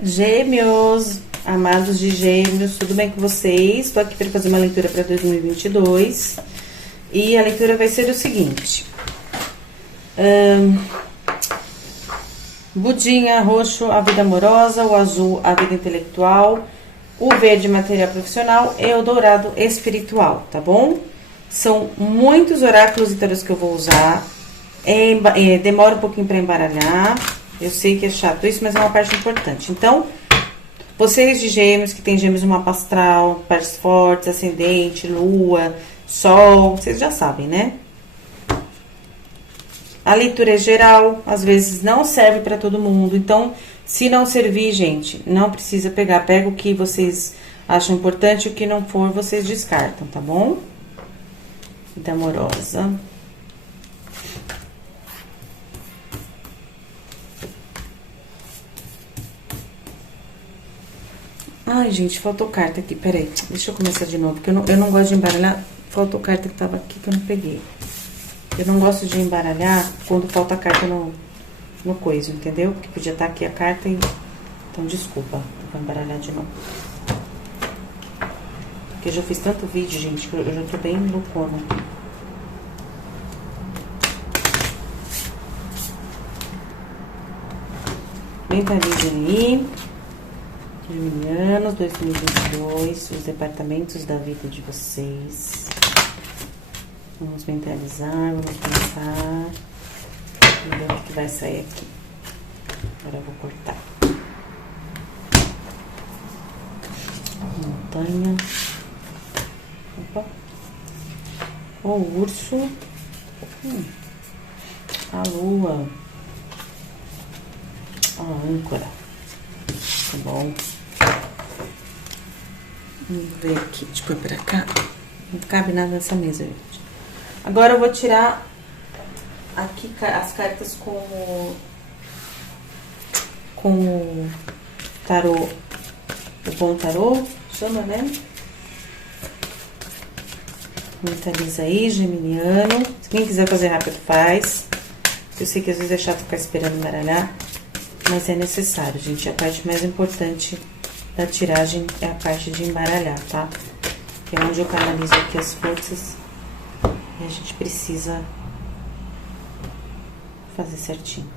Gêmeos, amados de Gêmeos, tudo bem com vocês? Estou aqui para fazer uma leitura para 2022 e a leitura vai ser o seguinte: budinha, roxo, a vida amorosa, o azul, a vida intelectual, o verde, material profissional e o dourado, espiritual, tá bom? São muitos oráculos e tarôs que eu vou usar, demora um pouquinho para embaralhar. Eu sei que é chato isso, mas é uma parte importante. Então, vocês de Gêmeos, que tem Gêmeos no mapa astral, partes fortes, ascendente, lua, sol, vocês já sabem, né? A leitura é geral, às vezes não serve para todo mundo. Então, se não servir, gente, não precisa pegar. Pega o que vocês acham importante, o que não for, vocês descartam, tá bom? Vida amorosa. Ai, gente, faltou carta aqui, peraí. Deixa eu começar de novo, porque eu não gosto de embaralhar. Faltou carta que tava aqui que eu não peguei. Eu não gosto de embaralhar quando falta carta no coisa, entendeu? Porque podia estar aqui a carta e... Então, desculpa, vou embaralhar de novo. Porque eu já fiz tanto vídeo, gente, que eu já tô bem loucona. Mentalizem aí. Geminianos 2022, os departamentos da vida de vocês. Vamos mentalizar, vamos pensar. Vamos ver o que vai sair aqui. Agora eu vou cortar. Montanha. Opa. O urso. A lua. A âncora. Tá bom. Vamos ver aqui. Deixa eu pôr pra cá. Não cabe nada nessa mesa, gente. Agora eu vou tirar aqui as cartas com o tarô. O bom tarô. Chama, né? Mentaliza aí, geminiano. Quem quiser fazer rápido, faz. Eu sei que às vezes é chato ficar esperando embaralhar. Mas é necessário, gente. A parte mais importante da tiragem é a parte de embaralhar, tá? Que é onde eu canalizo aqui as forças. E a gente precisa fazer certinho.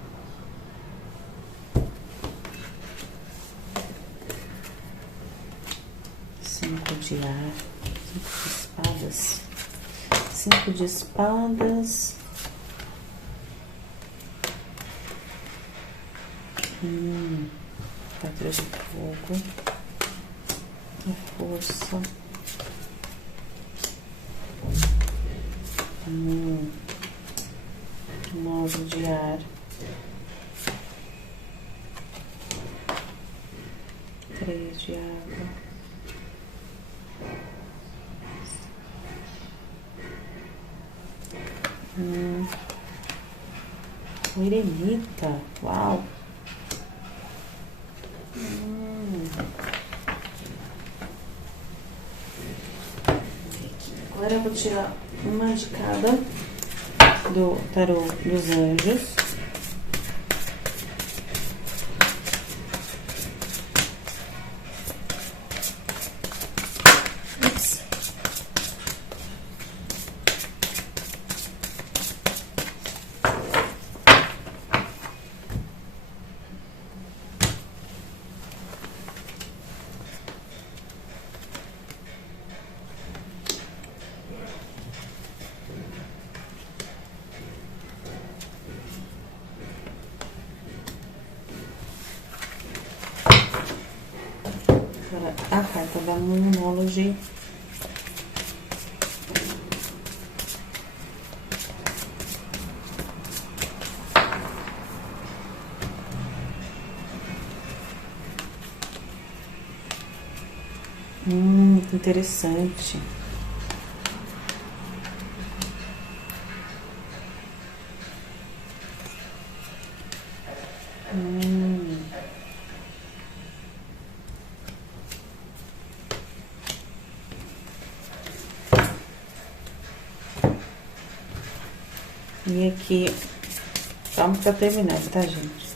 Cinco de ar. 5 de espadas. 5 de espadas. 4 de fogo, a força, 9 de ar, 3 de água, 1 eremita, uau! Agora eu vou tirar uma de cada do tarô dos anjos. Ups. A carta da Numerology. Interessante. E aqui, calma que tá terminando, tá, gente?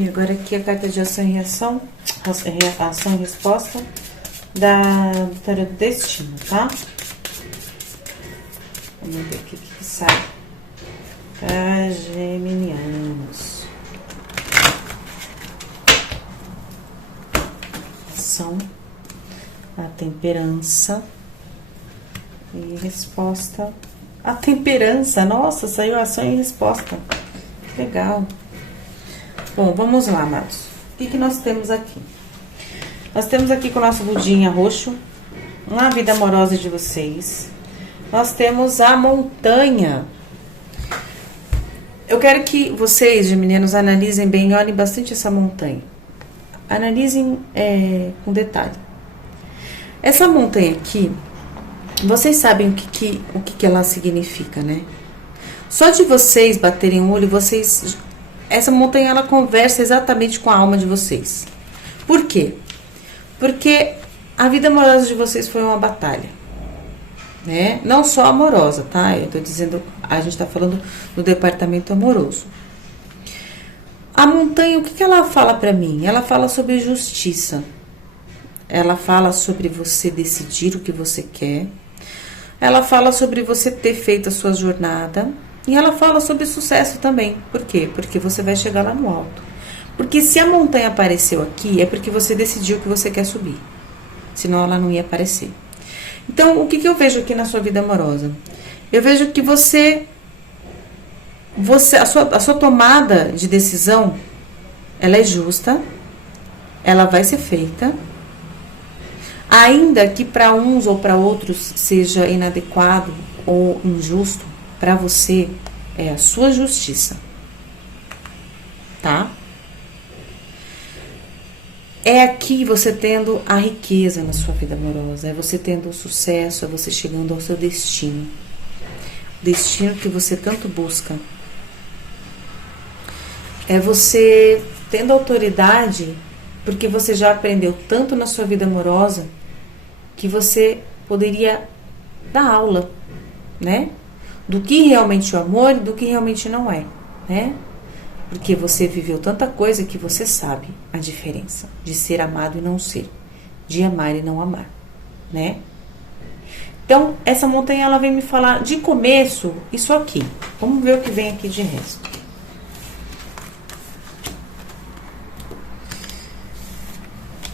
E agora aqui a carta de ação e reação, ação e resposta do tarô do destino, tá? Vamos ver o que sai para geminianos. Ação, a temperança e resposta. A temperança, nossa, saiu ação e resposta. Legal. Bom, vamos lá, amados. O que nós temos aqui? Nós temos aqui com o nosso budinha roxo, uma vida amorosa de vocês. Nós temos a montanha. Eu quero que vocês, geminianos, analisem bem, olhem bastante essa montanha. Analisem com detalhe. Essa montanha aqui, vocês sabem o que ela significa, né? Só de vocês baterem o olho, essa montanha, ela conversa exatamente com a alma de vocês. Por quê? Porque a vida amorosa de vocês foi uma batalha. Né? Não só amorosa, tá? Eu tô dizendo, a gente tá falando do departamento amoroso. A montanha, o que ela fala pra mim? Ela fala sobre justiça. Ela fala sobre você decidir o que você quer. Ela fala sobre você ter feito a sua jornada. E ela fala sobre sucesso também. Por quê? Porque você vai chegar lá no alto. Porque se a montanha apareceu aqui, é porque você decidiu que você quer subir. Senão ela não ia aparecer. Então, o que eu vejo aqui na sua vida amorosa? Eu vejo que a sua tomada de decisão, ela é justa, ela vai ser feita, ainda que para uns ou para outros seja inadequado ou injusto, para você é a sua justiça, tá? É aqui você tendo a riqueza na sua vida amorosa, é você tendo o sucesso, é você chegando ao seu destino. O destino que você tanto busca. É você tendo autoridade, porque você já aprendeu tanto na sua vida amorosa, que você poderia dar aula, né? Do que realmente é o amor e do que realmente não é, né? Porque você viveu tanta coisa que você sabe a diferença de ser amado e não ser, de amar e não amar, né? Então, essa montanha, ela vem me falar de começo isso aqui. Vamos ver o que vem aqui de resto.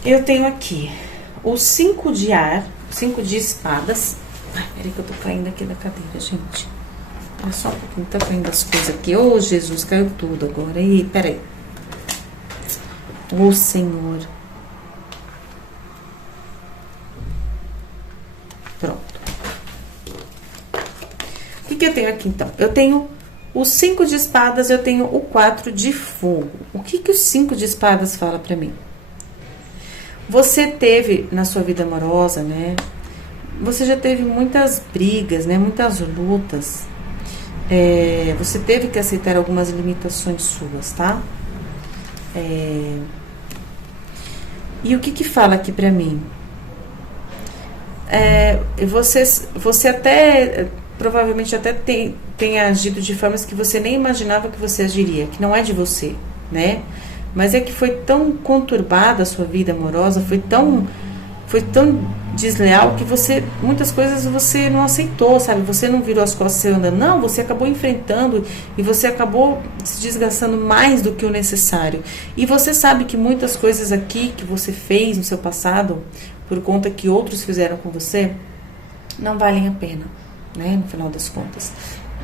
Eu tenho aqui o 5 de ar, 5 de espadas. Ai, peraí que eu tô caindo aqui da cadeira, gente. Olha só um pouquinho, tá caindo as coisas aqui. Ô, Jesus, caiu tudo agora. Ih, peraí. Ô, Senhor. Pronto. O que eu tenho aqui, então? Eu tenho o 5 de espadas, eu tenho o 4 de fogo. O que o 5 de espadas fala pra mim? Você teve, na sua vida amorosa, né? Você já teve muitas brigas, né? Muitas lutas. Você teve que aceitar algumas limitações suas, tá? E o que fala aqui pra mim? Você até, provavelmente até tem agido de formas que você nem imaginava que você agiria, que não é de você, né? Mas é que foi tão conturbada a sua vida amorosa, foi tão desleal que muitas coisas você não aceitou, sabe? Você não virou as costas e andando, não, você acabou enfrentando e você acabou se desgastando mais do que o necessário. E você sabe que muitas coisas aqui que você fez no seu passado, por conta que outros fizeram com você, não valem a pena, né? No final das contas.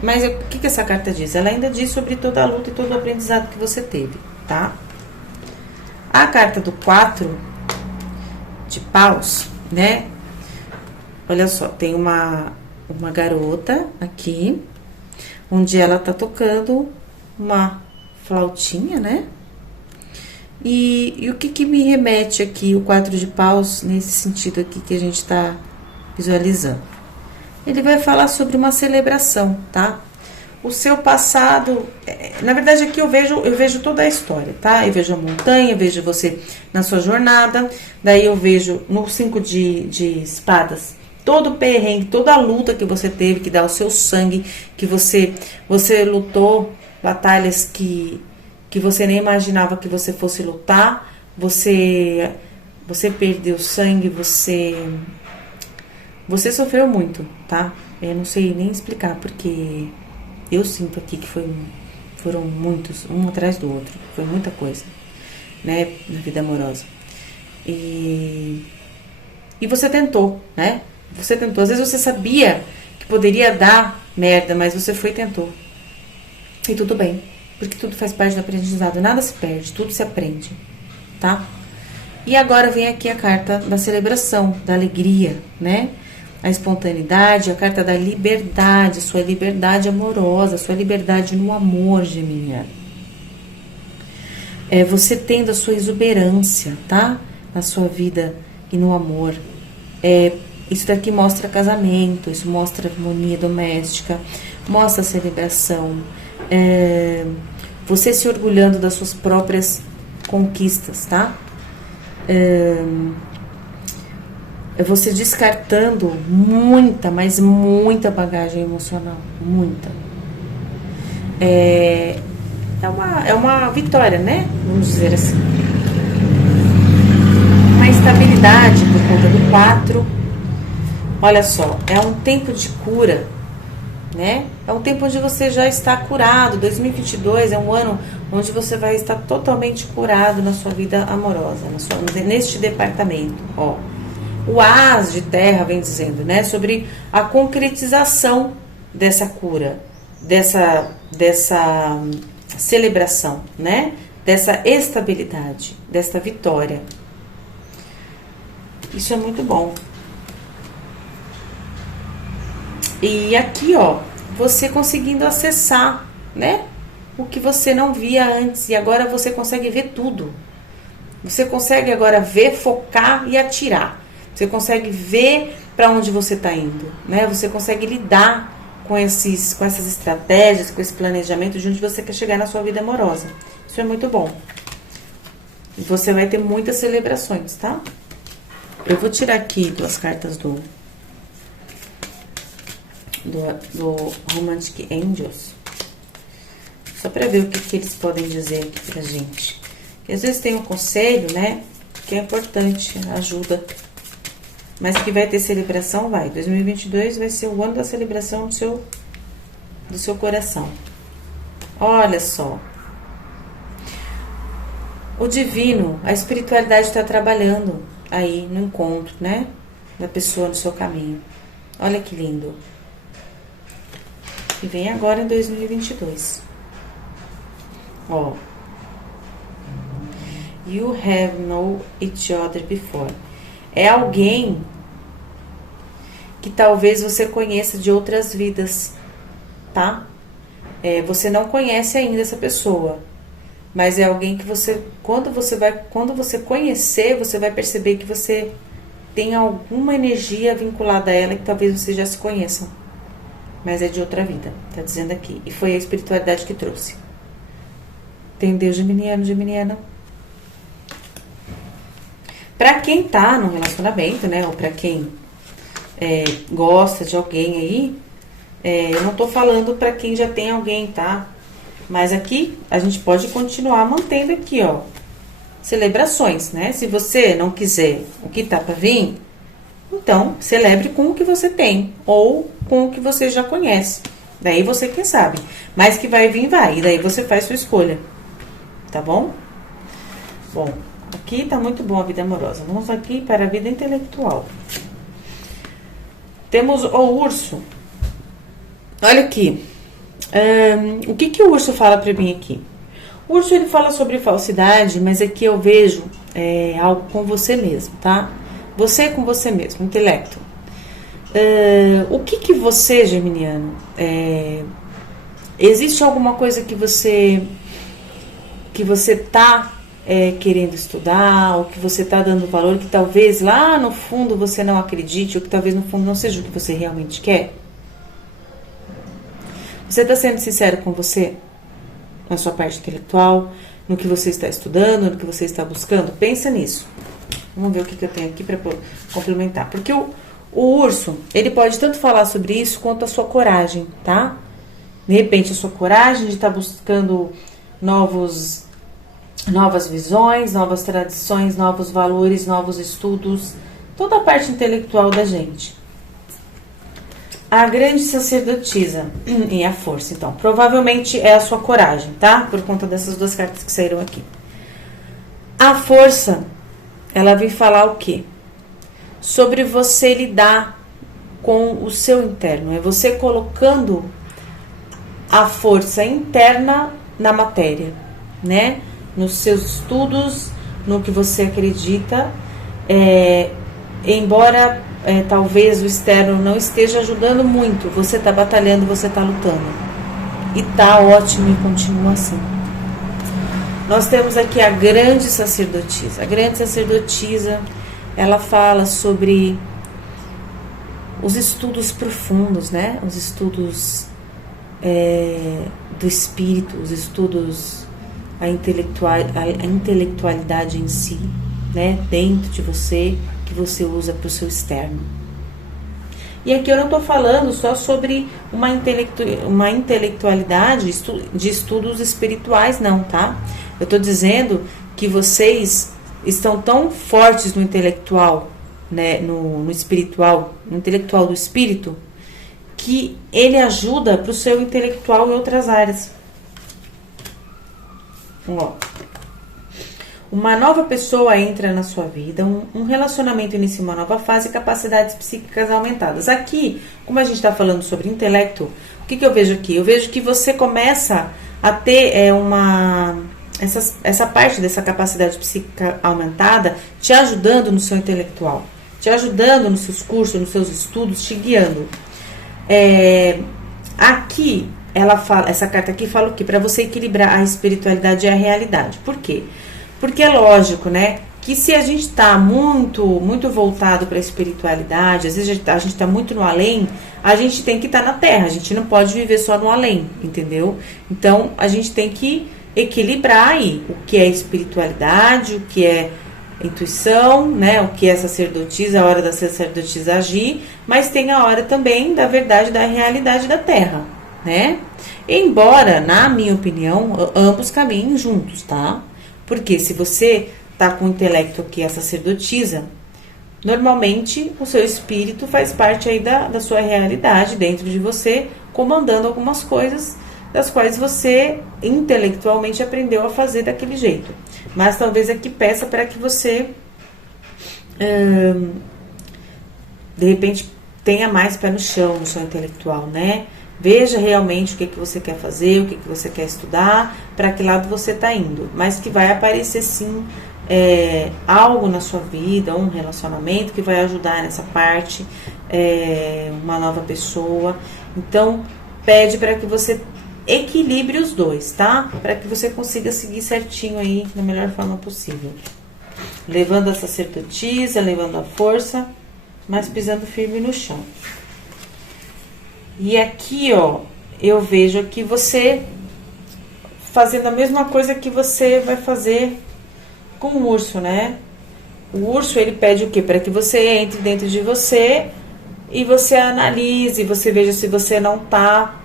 Mas o que essa carta diz? Ela ainda diz sobre toda a luta e todo o aprendizado que você teve, tá? A carta do 4 de paus, né? Olha só, tem uma garota aqui, onde ela tá tocando uma flautinha, né? E o que me remete aqui, o 4 de paus, nesse sentido aqui que a gente tá visualizando? Ele vai falar sobre uma celebração, tá? O seu passado, na verdade aqui eu vejo toda a história, tá? Eu vejo a montanha, eu vejo você na sua jornada, daí eu vejo no 5 de espadas, todo o perrengue, toda a luta que você teve, que dá o seu sangue, que você lutou batalhas que que você nem imaginava que você fosse lutar, você perdeu sangue, você sofreu muito, tá? Eu não sei nem explicar, porque eu sinto aqui que foram muitos, um atrás do outro, foi muita coisa, né, na vida amorosa. E você tentou, né? Você tentou. Às vezes você sabia que poderia dar merda, mas você foi e tentou. E tudo bem, porque tudo faz parte do aprendizado. Nada se perde, tudo se aprende, tá? E agora vem aqui a carta da celebração, da alegria, né? A espontaneidade, a carta da liberdade, sua liberdade amorosa, sua liberdade no amor, geminiano. É você tendo a sua exuberância, tá? Na sua vida e no amor. Isso daqui mostra casamento, isso mostra harmonia doméstica, mostra celebração, você se orgulhando das suas próprias conquistas, tá? Você descartando muita, mas muita bagagem emocional, muita. É uma vitória, né? Vamos dizer assim. Uma estabilidade por conta do 4. Olha só, é um tempo de cura, né? É um tempo onde você já está curado. 2022 é um ano onde você vai estar totalmente curado na sua vida amorosa, neste departamento, ó. O As de Terra vem dizendo, né, sobre a concretização dessa cura, dessa celebração, né, dessa estabilidade, dessa vitória. Isso é muito bom. E aqui, ó, você conseguindo acessar, né, o que você não via antes, e agora você consegue ver tudo. Você consegue agora ver, focar e atirar. Você consegue ver para onde você está indo, né? Você consegue lidar com essas estratégias, com esse planejamento de onde você quer chegar na sua vida amorosa. Isso é muito bom. E você vai ter muitas celebrações, tá? Eu vou tirar aqui 2 cartas do Romantic Angels, só para ver o que eles podem dizer aqui pra gente. Porque às vezes tem um conselho, né, que é importante, ajuda, mas que vai ter celebração, vai. 2022 vai ser o ano da celebração do seu coração. Olha só. O divino, a espiritualidade está trabalhando aí no encontro, né, da pessoa no seu caminho. Olha que lindo. E vem agora em 2022. Ó. You have known each other before. É alguém que talvez você conheça de outras vidas, tá? Você não conhece ainda essa pessoa, mas é alguém que você, quando você conhecer, você vai perceber que você tem alguma energia vinculada a ela que talvez vocês já se conheçam, mas é de outra vida, tá dizendo aqui. E foi a espiritualidade que trouxe. Entendeu, geminiano, geminiana? Pra quem tá no relacionamento, né, ou pra quem gosta de alguém aí, eu não tô falando pra quem já tem alguém, tá? Mas aqui a gente pode continuar mantendo aqui, ó, celebrações, né? Se você não quiser o que tá pra vir, então celebre com o que você tem ou com o que você já conhece. Daí você quem sabe. Mas que vai vir, vai. E daí você faz sua escolha. Tá bom? Bom, aqui tá muito bom a vida amorosa. Vamos aqui para a vida intelectual. Temos o urso. Olha aqui. O que o urso fala pra mim aqui? O urso, ele fala sobre falsidade, mas aqui eu vejo algo com você mesmo, tá? Você com você mesmo, intelecto. O que você, geminiano, existe alguma coisa que você tá querendo estudar, ou que você tá dando valor, que talvez lá no fundo você não acredite, ou que talvez no fundo não seja o que você realmente quer? Você tá sendo sincero com você? Na sua parte intelectual, no que você está estudando, no que você está buscando? Pensa nisso. Vamos ver o que eu tenho aqui para complementar. Porque o urso, ele pode tanto falar sobre isso quanto a sua coragem, tá? De repente, a sua coragem de estar buscando novas visões, novas tradições, novos valores, novos estudos, toda a parte intelectual da gente. A grande sacerdotisa e a força, então, provavelmente é a sua coragem, tá? Por conta dessas duas cartas que saíram aqui. A força, ela vem falar o quê? Sobre você lidar com o seu interno, é você colocando a força interna na matéria, né? Nos seus estudos, no que você acredita, embora talvez o externo não esteja ajudando muito, você está batalhando, você está lutando. E tá ótimo e continua assim. Nós temos aqui a grande sacerdotisa. A grande sacerdotisa, ela fala sobre os estudos profundos, né? Os estudos do espírito, os estudos, a intelectualidade em si, né? Dentro de você, que você usa para o seu externo. E aqui eu não estou falando só sobre uma intelectualidade de estudos espirituais, não, tá? Eu estou dizendo que vocês estão tão fortes no intelectual, né, no espiritual, no intelectual do espírito, que ele ajuda para o seu intelectual em outras áreas. Ó. Uma nova pessoa entra na sua vida, um relacionamento inicia uma nova fase, capacidades psíquicas aumentadas. Aqui, como a gente está falando sobre intelecto, o que eu vejo aqui? Eu vejo que você começa a ter essa parte dessa capacidade psíquica aumentada te ajudando no seu intelectual, te ajudando nos seus cursos, nos seus estudos, te guiando. Aqui, essa carta aqui fala o quê? Para você equilibrar a espiritualidade e a realidade. Por quê? Porque é lógico, né, que se a gente está muito voltado para a espiritualidade, às vezes a gente está muito no além, a gente tem que estar na terra, a gente não pode viver só no além, entendeu? Então, a gente tem que equilibrar aí o que é espiritualidade, o que é intuição, né, o que é sacerdotisa, a hora da sacerdotisa agir, mas tem a hora também da verdade, da realidade da terra, né? Embora, na minha opinião, ambos caminhem juntos, tá? Porque se você tá com o intelecto aqui, a sacerdotisa, normalmente o seu espírito faz parte aí da sua realidade dentro de você, comandando algumas coisas das quais você intelectualmente aprendeu a fazer daquele jeito. Mas talvez aqui peça para que você, de repente, tenha mais pé no chão no seu intelectual, né? Veja realmente o que você quer fazer, o que você quer estudar, para que lado você está indo. Mas que vai aparecer sim algo na sua vida, um relacionamento que vai ajudar nessa parte, uma nova pessoa. Então, pede para que você equilibre os dois, tá? Para que você consiga seguir certinho aí da melhor forma possível. Levando a sacerdotisa, levando a força, mas pisando firme no chão. E aqui, ó, eu vejo aqui você fazendo a mesma coisa que você vai fazer com o urso, né? O urso, ele pede o quê? Para que você entre dentro de você e você analise, você veja se você não tá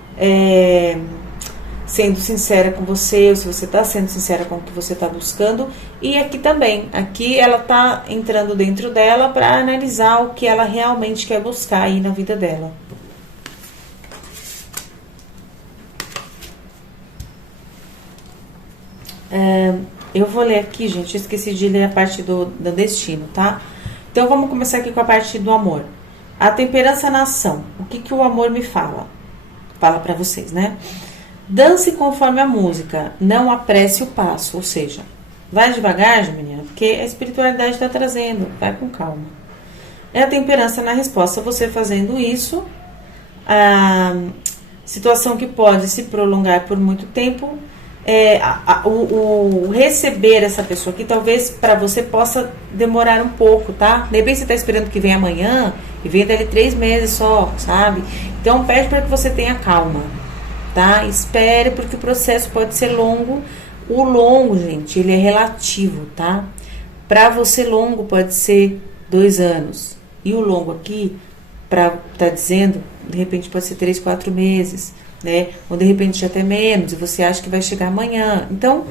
sendo sincera com você, ou se você tá sendo sincera com o que você tá buscando. E aqui também, aqui ela tá entrando dentro dela para analisar o que ela realmente quer buscar aí na vida dela. Eu vou ler aqui, gente, eu esqueci de ler a parte do destino, tá? Então, vamos começar aqui com a parte do amor. A temperança na ação. O que o amor me fala? Fala pra vocês, né? Dance conforme a música, não apresse o passo. Ou seja, vai devagar, menina, porque a espiritualidade está trazendo. Vai com calma. É a temperança na resposta. Você fazendo isso, a situação que pode se prolongar por muito tempo, o receber essa pessoa aqui, talvez para você possa demorar um pouco, tá? De repente você tá esperando que venha amanhã e venha dali 3 meses só, sabe? Então pede para que você tenha calma, tá? Espere, porque o processo pode ser longo. O longo, gente, ele é relativo, tá? Para você longo pode ser 2 anos. E o longo aqui, tá dizendo, de repente pode ser 3, 4 meses. né? Ou de repente até menos, e você acha que vai chegar amanhã. Então,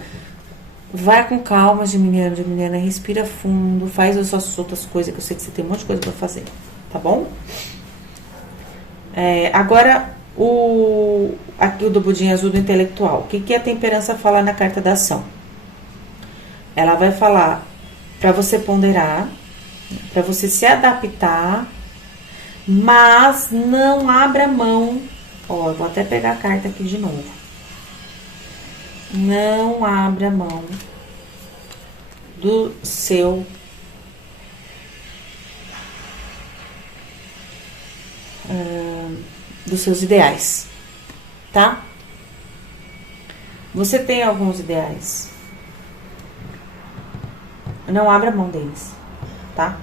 vai com calma, Geminiana, respira fundo, faz as suas outras coisas, que eu sei que você tem um monte de coisa pra fazer, tá bom? Agora, aqui o do budinho azul do intelectual. O que a temperança fala na carta da ação? Ela vai falar pra você ponderar, pra você se adaptar, mas não abra mão. Ó, eu vou até pegar a carta aqui de novo. Não abra mão do seu dos seus ideais, tá? Você tem alguns ideais. Não abra mão deles, tá?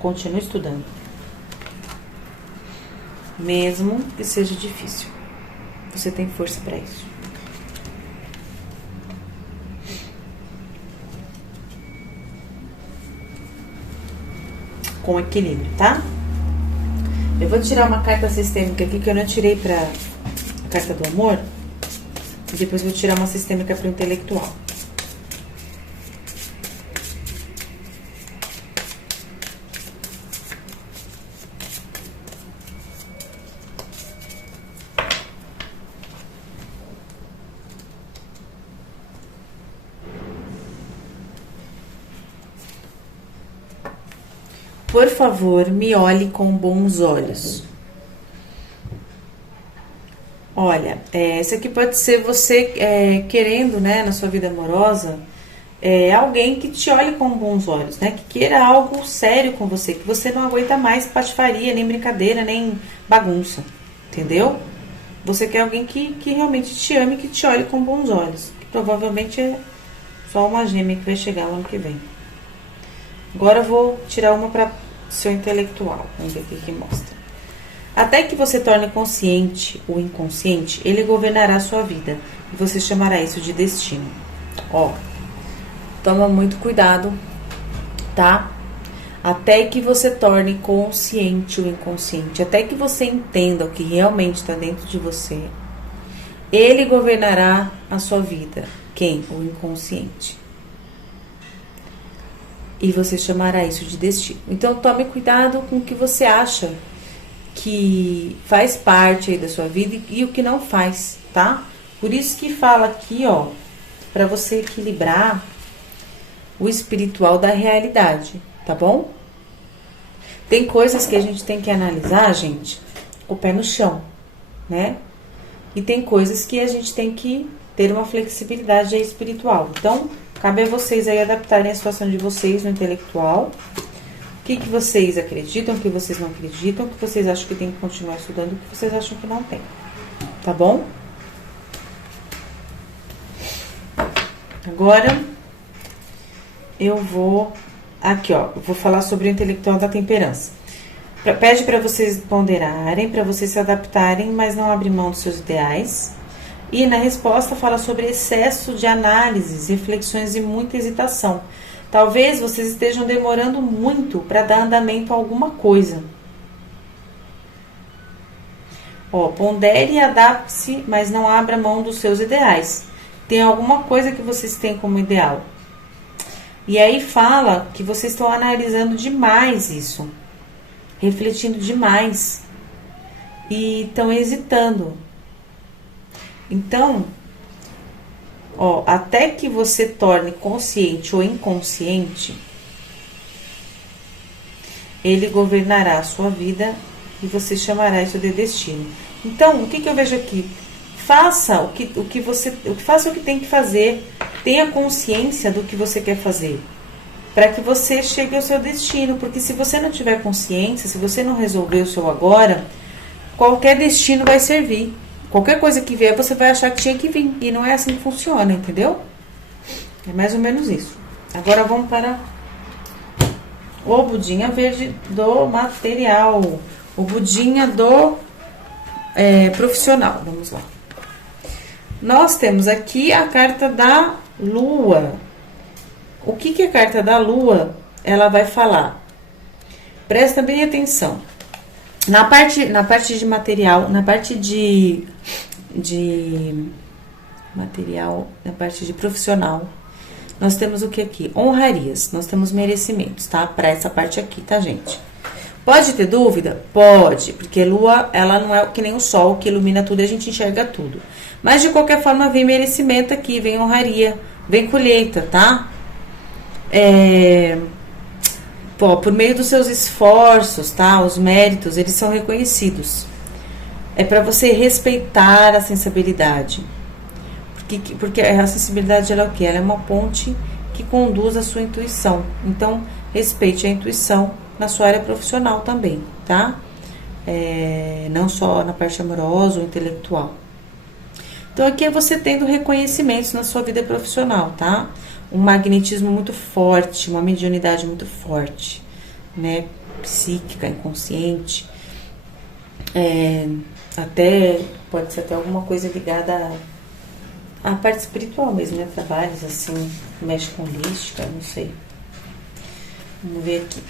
Continue estudando. Mesmo que seja difícil. Você tem força para isso. Com equilíbrio, tá? Eu vou tirar uma carta sistêmica aqui que eu não tirei pra a carta do amor. E depois vou tirar uma sistêmica pro intelectual. Por favor, me olhe com bons olhos. Olha, isso aqui pode ser você querendo, né, na sua vida amorosa, alguém que te olhe com bons olhos, né, que queira algo sério com você, que você não aguenta mais patifaria, nem brincadeira, nem bagunça, entendeu? Você quer alguém que realmente te ame, que te olhe com bons olhos, que provavelmente é só uma gêmea que vai chegar lá ano que vem. Agora eu vou tirar uma para seu intelectual. Vamos ver o que mostra. Até que você torne consciente o inconsciente, ele governará a sua vida. E você chamará isso de destino. Ó, toma muito cuidado, tá? Até que você torne consciente o inconsciente. Até que você entenda o que realmente está dentro de você. Ele governará a sua vida. Quem? O inconsciente. E você chamará isso de destino. Então, tome cuidado com o que você acha que faz parte aí da sua vida e o que não faz, tá? Por isso que fala aqui, ó, para você equilibrar o espiritual da realidade, tá bom? Tem coisas que a gente tem que analisar, gente, com o pé no chão, né? E tem coisas que a gente tem que ter uma flexibilidade aí espiritual. Então, cabe a vocês aí adaptarem a situação de vocês no intelectual. O que vocês acreditam, o que vocês não acreditam, o que vocês acham que tem que continuar estudando, o que vocês acham que não tem. Tá bom? Agora, eu vou... Aqui, ó. Eu vou falar sobre o intelectual da temperança. Pede para vocês ponderarem, para vocês se adaptarem, mas não abrir mão dos seus ideais. E na resposta fala sobre excesso de análises, reflexões e muita hesitação. Talvez vocês estejam demorando muito para dar andamento a alguma coisa. Ó, pondere e adapte-se, mas não abra mão dos seus ideais. Tem alguma coisa que vocês têm como ideal. E aí fala que vocês estão analisando demais isso. Refletindo demais. E estão hesitando. Então, ó, até que você torne consciente ou inconsciente, ele governará a sua vida e você chamará isso de destino. Então, o que eu vejo aqui? Faça o que tem que fazer, tenha consciência do que você quer fazer, para que você chegue ao seu destino, porque se você não tiver consciência, se você não resolver o seu agora, qualquer destino vai servir. Qualquer coisa que vier, você vai achar que tinha que vir. E não é assim que funciona, entendeu? É mais ou menos isso. Agora vamos para o budinha verde do material. O budinha do profissional. Vamos lá. Nós temos aqui a carta da lua. O que a carta da lua, ela vai falar? Presta bem atenção. Na parte de material, na parte de de material, na parte de profissional, nós temos o que aqui? Honrarias, nós temos merecimentos, tá? Para essa parte aqui, tá, gente? Pode ter dúvida? Pode, porque a lua, ela não é que nem o sol, que ilumina tudo e a gente enxerga tudo. Mas, de qualquer forma, vem merecimento aqui, vem honraria, vem colheita, tá? Por meio dos seus esforços, tá? Os méritos, eles são reconhecidos. É para você respeitar a sensibilidade. Porque a sensibilidade, ela é o quê? Ela é uma ponte que conduz a sua intuição. Então, respeite a intuição na sua área profissional também, tá? Não só na parte amorosa ou intelectual. Então, aqui é você tendo reconhecimentos na sua vida profissional, tá? Um magnetismo muito forte, uma mediunidade muito forte, né? Psíquica, inconsciente. Até pode ser até alguma coisa ligada à parte espiritual mesmo, né? Trabalhos assim, mexe com holística, não sei. Vamos ver aqui.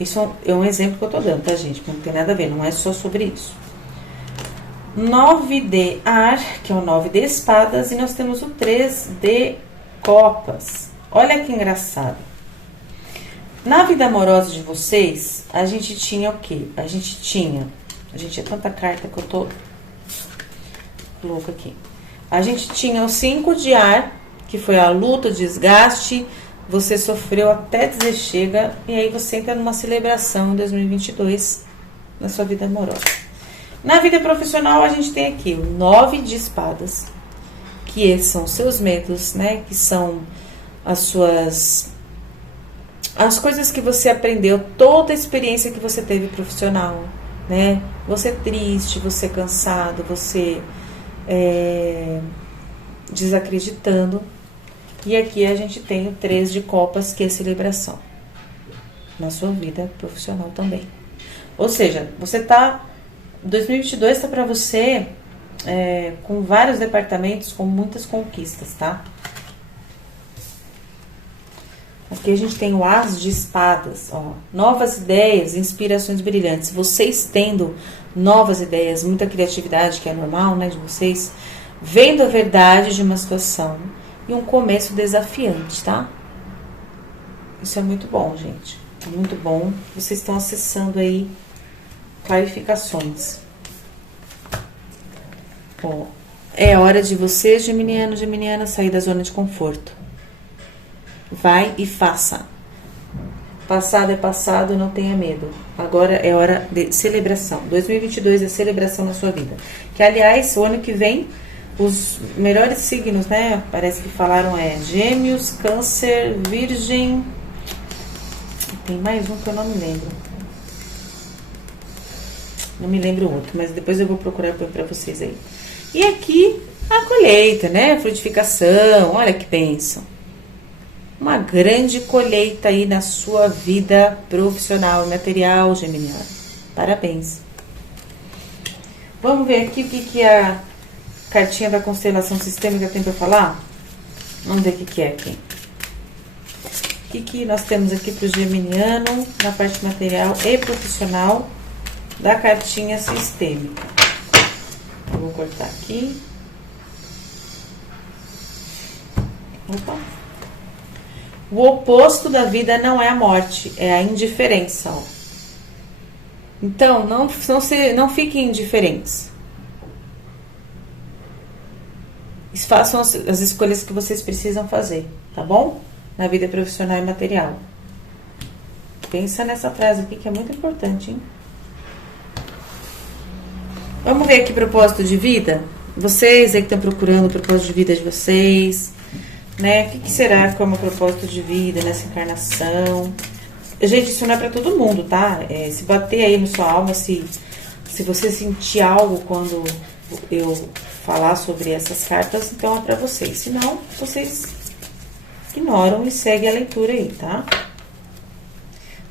Isso é um exemplo que eu tô dando, tá, gente? Porque não tem nada a ver, não é só sobre isso. 9 de ar, que é o 9 de espadas, e nós temos o 3 de copas. Olha que engraçado. Na vida amorosa de vocês, a gente tinha o quê? A gente é tanta carta que eu tô louca aqui. A gente tinha o 5 de ar, que foi a luta, o desgaste, você sofreu até dizer chega, e aí você entra numa celebração em 2022 na sua vida amorosa. Na vida profissional, a gente tem aqui o 9 de espadas, que esses são os seus medos, né? Que são as coisas que você aprendeu, toda a experiência que você teve profissional, né? Você triste, você cansado, você desacreditando. E aqui a gente tem o 3 de copas, que é celebração na sua vida profissional também. Ou seja, 2022 tá para você com vários departamentos, com muitas conquistas, tá? Aqui a gente tem o As de espadas, ó, novas ideias, inspirações brilhantes. Vocês tendo novas ideias, muita criatividade, que é normal, né, de vocês, vendo a verdade de uma situação e um começo desafiante, tá? Isso é muito bom, gente. É muito bom. Vocês estão acessando aí clarificações. Ó, é hora de você, geminiana, sair da zona de conforto. Vai e faça. Passado é passado, não tenha medo. Agora é hora de celebração. 2022 é celebração na sua vida. Que, aliás, o ano que vem, os melhores signos, né? Parece que falaram Gêmeos, Câncer, Virgem. Tem mais um que eu não me lembro. Não me lembro o outro, mas depois eu vou procurar para vocês aí. E aqui a colheita, né? A frutificação, olha que bênção. Uma grande colheita aí na sua vida profissional, material, geminiano. Parabéns. Vamos ver aqui o que a cartinha da constelação sistêmica tem para falar? Vamos ver o que é aqui. O que nós temos aqui para o geminiano na parte material e profissional da cartinha sistêmica. Eu vou cortar aqui. Opa. O oposto da vida não é a morte, é a indiferença. Ó. Então, não fiquem indiferentes. Façam as escolhas que vocês precisam fazer, tá bom? Na vida profissional e material. Pensa nessa frase aqui que é muito importante, hein? Vamos ver aqui propósito de vida? Vocês aí que estão procurando o propósito de vida de vocês, né? O que será que é o meu propósito de vida nessa encarnação? Gente, isso não é pra todo mundo, tá? Se bater aí na sua alma, se você sentir algo quando eu falar sobre essas cartas, então é pra vocês. Se não, vocês ignoram e seguem a leitura aí, tá?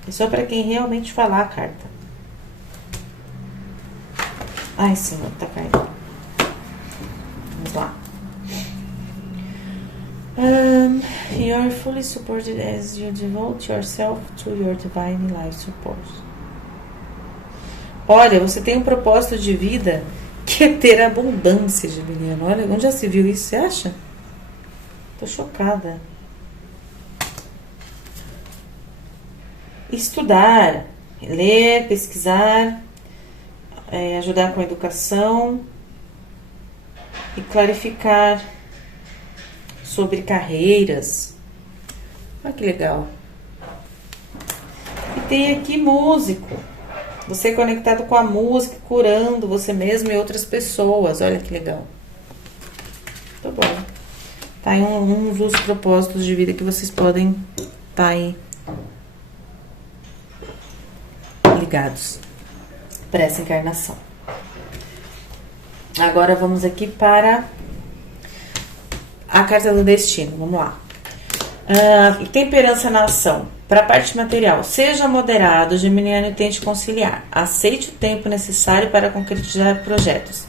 É só pra quem realmente falar a carta. Ai, Senhor, tá caindo. Vamos lá. You are fully supported as you devote yourself to your divine life support. Olha, você tem um propósito de vida que quer ter abundância, geminiano. Olha, onde já se viu isso, você acha? Tô chocada. Estudar, ler, pesquisar, ajudar com a educação e clarificar sobre carreiras. Olha que legal. E tem aqui músico. Você conectado com a música, curando você mesmo e outras pessoas. Olha que legal. Tá bom. Tá aí um dos propósitos de vida que vocês podem tá aí ligados para essa encarnação. Agora vamos aqui para a carta do destino. Vamos lá. Temperança na ação. Para a parte material, seja moderado, geminiano, e tente conciliar. Aceite o tempo necessário para concretizar projetos.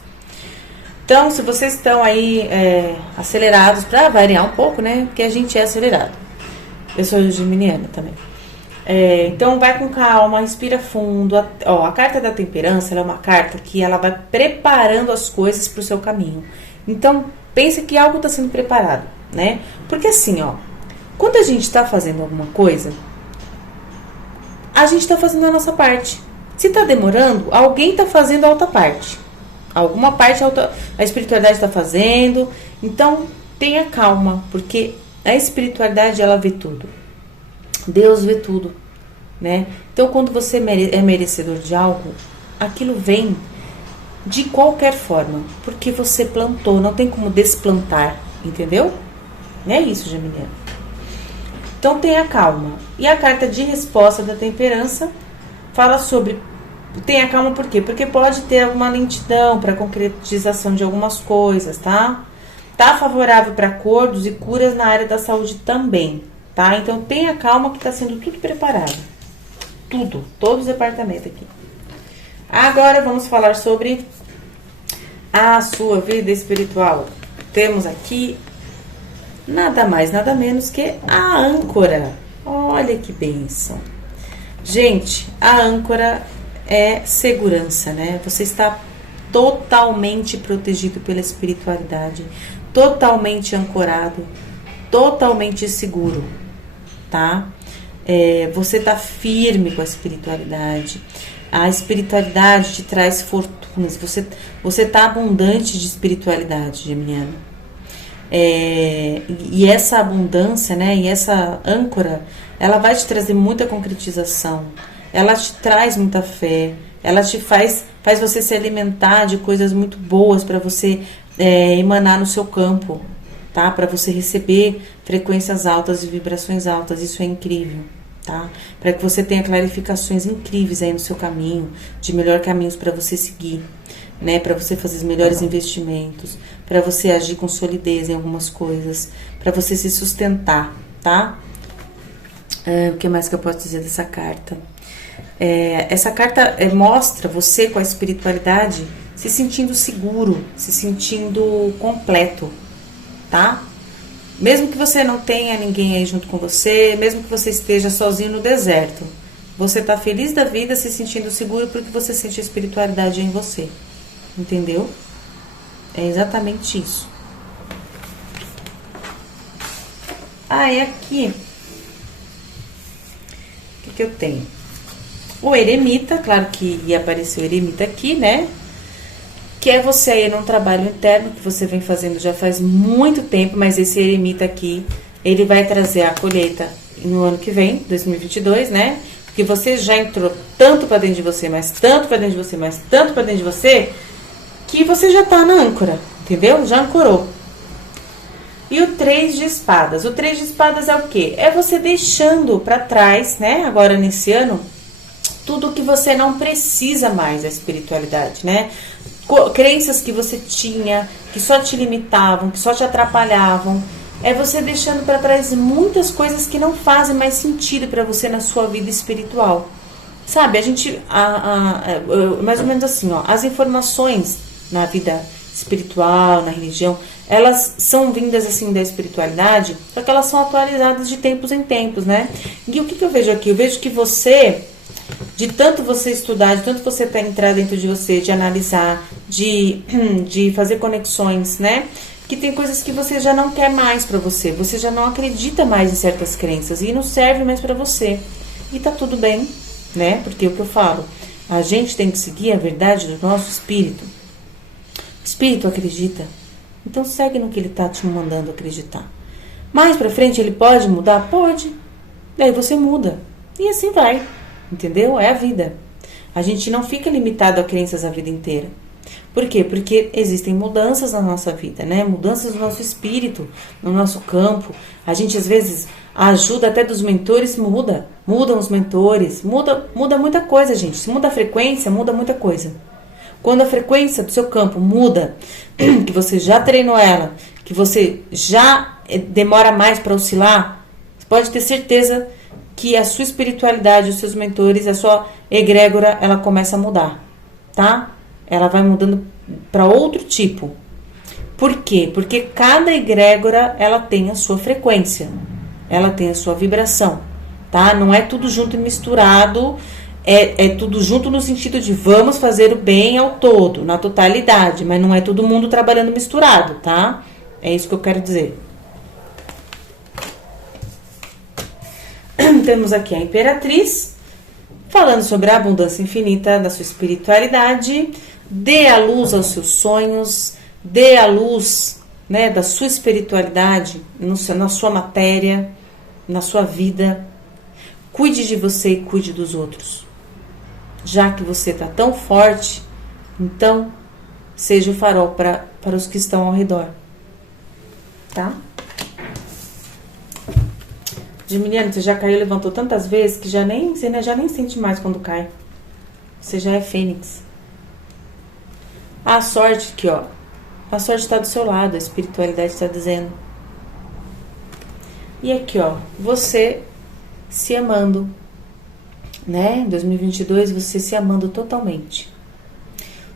Então, se vocês estão aí acelerados, para variar um pouco, né? Porque a gente é acelerado. Eu sou geminiana também. Então, vai com calma, respira fundo. A carta da temperança, ela é uma carta que ela vai preparando as coisas para o seu caminho. Então, pensa que algo está sendo preparado, né? Porque assim, quando a gente está fazendo alguma coisa, a gente está fazendo a nossa parte. Se está demorando, alguém está fazendo a outra parte. Alguma parte a espiritualidade está fazendo. Então, tenha calma, porque a espiritualidade, ela vê tudo. Deus vê tudo, né? Então, quando você é merecedor de algo, aquilo vem de qualquer forma, porque você plantou, não tem como desplantar, entendeu? É isso, geminiano. Então, tenha calma. E a carta de resposta da temperança fala sobre... Tenha calma por quê? Porque pode ter alguma lentidão para concretização de algumas coisas, tá? Tá favorável para acordos e curas na área da saúde também, tá? Então, tenha calma que tá sendo tudo preparado. Tudo. Todos os departamentos aqui. Agora, vamos falar sobre a sua vida espiritual. Temos aqui... nada mais, nada menos que a âncora. Olha que bênção. Gente, a âncora é segurança, né? Você está totalmente protegido pela espiritualidade, totalmente ancorado, totalmente seguro, tá? Você está firme com a espiritualidade. A espiritualidade te traz fortunas. Você está abundante de espiritualidade, geminiano. E essa abundância, né, e essa âncora, ela vai te trazer muita concretização, ela te traz muita fé, ela te faz você se alimentar de coisas muito boas para você emanar no seu campo, tá? Para você receber frequências altas e vibrações altas, isso é incrível, tá? Para que você tenha clarificações incríveis aí no seu caminho, de melhores caminhos para você seguir, né? Para você fazer os melhores investimentos, para você agir com solidez em algumas coisas, para você se sustentar, tá? O que mais que eu posso dizer dessa carta? Essa carta mostra você com a espiritualidade se sentindo seguro, se sentindo completo, tá? Mesmo que você não tenha ninguém aí junto com você, mesmo que você esteja sozinho no deserto, você tá feliz da vida, se sentindo seguro porque você sente a espiritualidade em você, entendeu? É exatamente isso. Aqui, o que eu tenho? O eremita, claro que ia aparecer o eremita aqui, né? Que é você aí num trabalho interno que você vem fazendo já faz muito tempo, mas esse eremita aqui, ele vai trazer a colheita no ano que vem, 2022, né? Porque você já entrou tanto pra dentro de você, mas tanto pra dentro de você, mas tanto pra dentro de você, que você já tá na âncora, entendeu? Já ancorou. E o 3 de espadas. O 3 de espadas é o quê? É você deixando pra trás, né? Agora nesse ano, tudo que você não precisa mais da espiritualidade, né? Crenças que você tinha, que só te limitavam, que só te atrapalhavam. É você deixando para trás muitas coisas que não fazem mais sentido para você na sua vida espiritual. Sabe, a gente, mais ou menos assim, as informações na vida espiritual, na religião, elas são vindas assim da espiritualidade, só que elas são atualizadas de tempos em tempos, né? E o que eu vejo aqui? Eu vejo que você... de tanto você estudar, de tanto você entrar dentro de você, de analisar, de fazer conexões, né? Que tem coisas que você já não quer mais pra você já não acredita mais em certas crenças e não serve mais pra você. E tá tudo bem, né? Porque é o que eu falo, a gente tem que seguir a verdade do nosso espírito. O espírito acredita, então segue no que ele tá te mandando acreditar. Mais pra frente ele pode mudar? Pode. Daí você muda. E assim vai. Entendeu? É a vida. A gente não fica limitado a crenças a vida inteira. Por quê? Porque existem mudanças na nossa vida, né? Mudanças no nosso espírito, no nosso campo. A gente, às vezes, a ajuda até dos mentores muda. Mudam os mentores. Muda muita coisa, gente. Se muda a frequência, muda muita coisa. Quando a frequência do seu campo muda, que você já treinou ela, que você já demora mais para oscilar, você pode ter certeza que a sua espiritualidade, os seus mentores, a sua egrégora, ela começa a mudar, tá? Ela vai mudando para outro tipo. Por quê? Porque cada egrégora, ela tem a sua frequência, ela tem a sua vibração, tá? Não é tudo junto e misturado, é tudo junto no sentido de vamos fazer o bem ao todo, na totalidade, mas não é todo mundo trabalhando misturado, tá? É isso que eu quero dizer. Temos aqui a Imperatriz, falando sobre a abundância infinita da sua espiritualidade. Dê a luz aos seus sonhos, dê a luz, né, da sua espiritualidade na sua matéria, na sua vida. Cuide de você e cuide dos outros. Já que você está tão forte, então seja o farol para os que estão ao redor. Tá? Geminiano, você já caiu e levantou tantas vezes que você já nem sente mais quando cai. Você já é fênix. A sorte aqui, ó. A sorte está do seu lado, a espiritualidade está dizendo. E aqui, ó, você se amando, né? Em 2022, você se amando totalmente.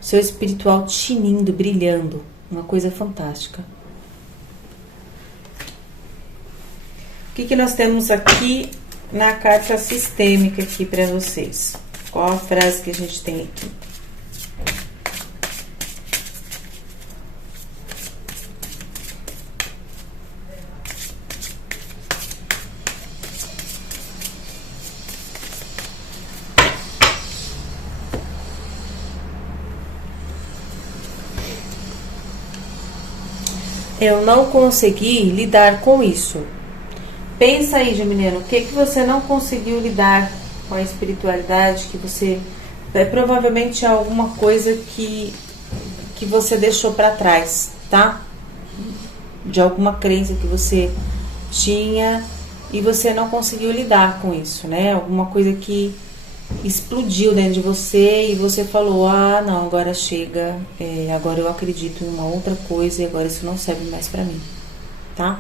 O seu espiritual tinindo, brilhando. Uma coisa fantástica. O que nós temos aqui na carta sistêmica aqui para vocês? Qual a frase que a gente tem aqui? Eu não consegui lidar com isso. Pensa aí, Geminiano, o que você não conseguiu lidar com a espiritualidade, que você... provavelmente é alguma coisa que você deixou para trás, tá? De alguma crença que você tinha e você não conseguiu lidar com isso, né? Alguma coisa que explodiu dentro de você e você falou, ah, não, agora chega, agora eu acredito em uma outra coisa e agora isso não serve mais para mim, tá?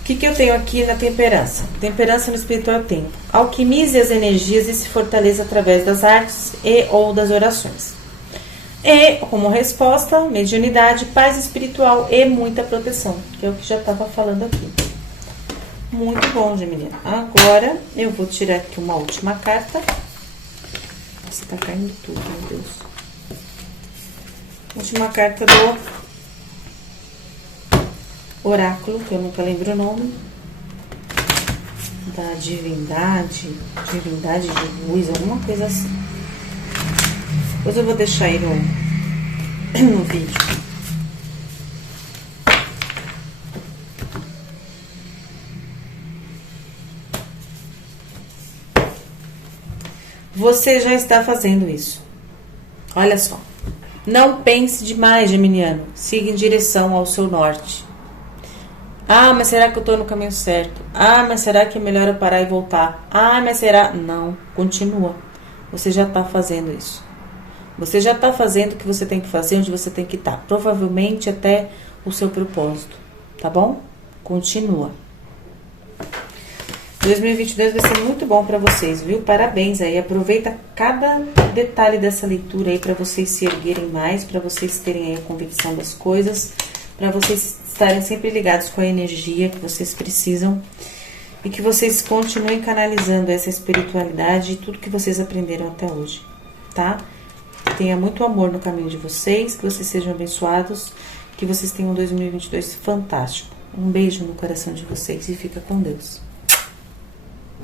O que eu tenho aqui na temperança? Temperança no espiritual eu tenho. Alquimize as energias e se fortaleça através das artes e ou das orações. E, como resposta, mediunidade, paz espiritual e muita proteção, que é o que já estava falando aqui. Muito bom, Geminiano. Agora, eu vou tirar aqui uma última carta. Nossa, tá caindo tudo, meu Deus. Última carta do oráculo, que eu nunca lembro o nome, da divindade de luz, alguma coisa assim. Depois eu vou deixar aí no vídeo. Você já está fazendo isso. Olha só. Não pense demais, Geminiano. Siga em direção ao seu norte. Ah, mas será que eu tô no caminho certo? Ah, mas será que é melhor eu parar e voltar? Ah, mas será... Não, continua. Você já tá fazendo isso. Você já tá fazendo o que você tem que fazer, onde você tem que estar. Provavelmente até o seu propósito. Tá bom? Continua. 2022 vai ser muito bom pra vocês, viu? Parabéns aí. Aproveita cada detalhe dessa leitura aí pra vocês se erguerem mais, pra vocês terem aí a convicção das coisas, pra vocês estarem sempre ligados com a energia que vocês precisam. e que vocês continuem canalizando essa espiritualidade e tudo que vocês aprenderam até hoje, tá? Tenha muito amor no caminho de vocês, que vocês sejam abençoados, que vocês tenham um 2022 fantástico. Um beijo no coração de vocês e fica com Deus.